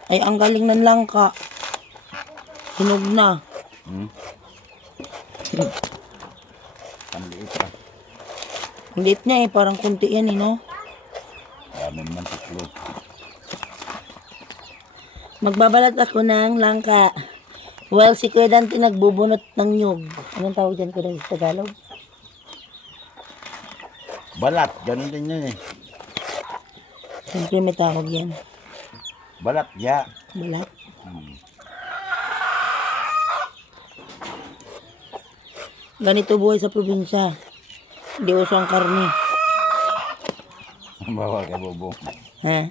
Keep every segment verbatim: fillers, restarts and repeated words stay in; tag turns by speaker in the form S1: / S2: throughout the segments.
S1: Ay, ang galing ng langka. Hinog na.
S2: Hmm? Panliit pa.
S1: Ang liit niya eh, parang kunti yan eh, no?
S2: Dami naman tuklod.
S1: Magbabalat ako ng langka. Well, si Kuya Dante nagbubunot ng nyug. Anong tawag dyan ko sa Tagalog?
S2: Balat, ganun din yun eh.
S1: Siyempre may tawag yan.
S2: Balat, ya.
S1: Balat.
S2: Hmm.
S1: Ganito buhay sa probinsya. Hindi uso ang karne.
S2: Bawal ka, Bobo.
S1: Ha?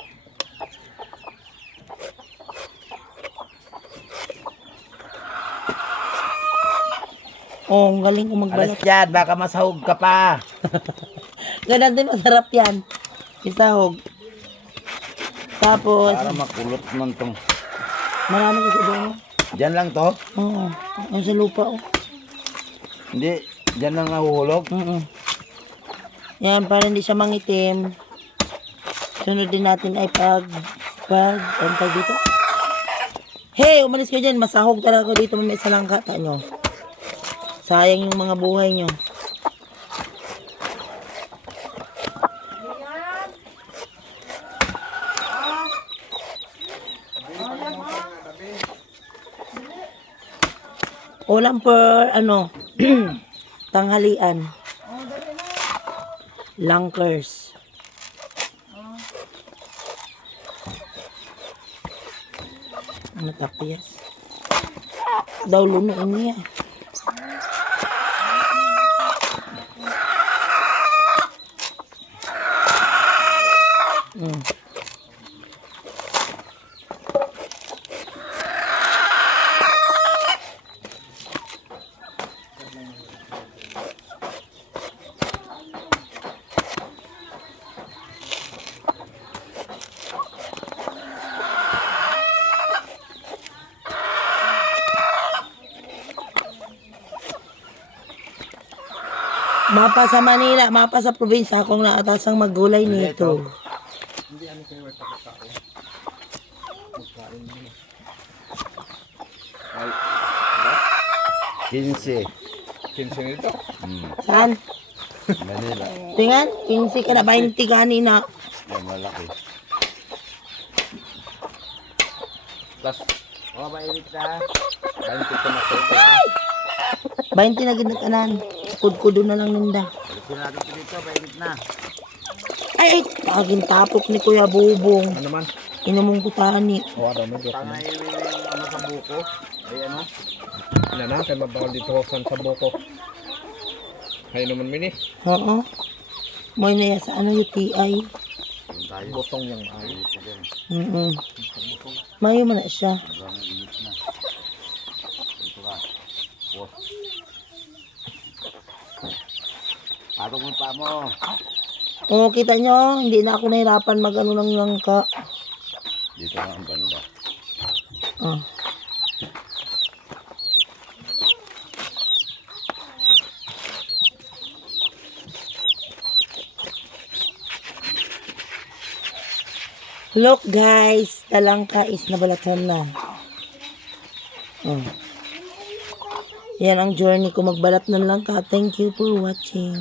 S1: Oh, ang galing ko magbalat.
S2: Alas yan, baka masahog ka pa.
S1: Ganun din, masarap yan. Isahog. Tapos,
S2: Para makulot nun tong.
S1: marami kasi doon.
S2: Diyan lang to?
S1: Oo. Ang sa lupa, oh.
S2: Hindi, diyan lang nahuhulog.
S1: Oo. Yan, para hindi siya mangitim. Sunod din natin ay pag, pag, ang tag dito. Hey, umalis kayo dyan. Masahog talaga ko dito. May isa lang kata nyo. Sayang yung mga buhay nyo. Ulam per, ano, tanghalian. Langkers. Ano tapiyas? Daw lunuin niya. Mm. Mapa sa Manila, mapa sa probinsya, akong naatasang maggulay nito.
S2: Kinsi.
S3: Kinsi nito.
S2: Hmm.
S1: Saan?
S2: Manila.
S1: Tingnan, quince ka na, twenty kanina.
S2: Yan, malaki.
S3: Plus,
S2: Oh, mainit na.
S3: twenty ko na to.
S1: twenty na ginaganan. Kudkudo na lang ninda.
S2: Balikin natin ito dito, mainit na.
S1: Ay, ay, taging tapok ni Kuya Bubong.
S3: Ano naman?
S1: Inumong ko tani.
S3: O, ano mo dito?
S2: Tangay ano sa buko. Ay ano?
S3: Yan na, kaya mabawal dito san sa boko. Hay naman mini.
S1: Oo. Moy na yan sa ano yung T I.
S2: Yung tayo.
S3: Botong yung ay.
S2: Mainit na din.
S1: Mm-mm. Mayo man na siya.
S2: Sobrang init na. Dito ka. Oh. Patong mo pa mo.
S1: Oo, kita nyo, hindi na ako nahirapan mag-ano ng langka.
S2: Dito nga ang banda.
S1: Ah. Look guys, talangka is nabalatan na. Oh. Yan ang journey ko magbalat ng langka. Thank you for watching.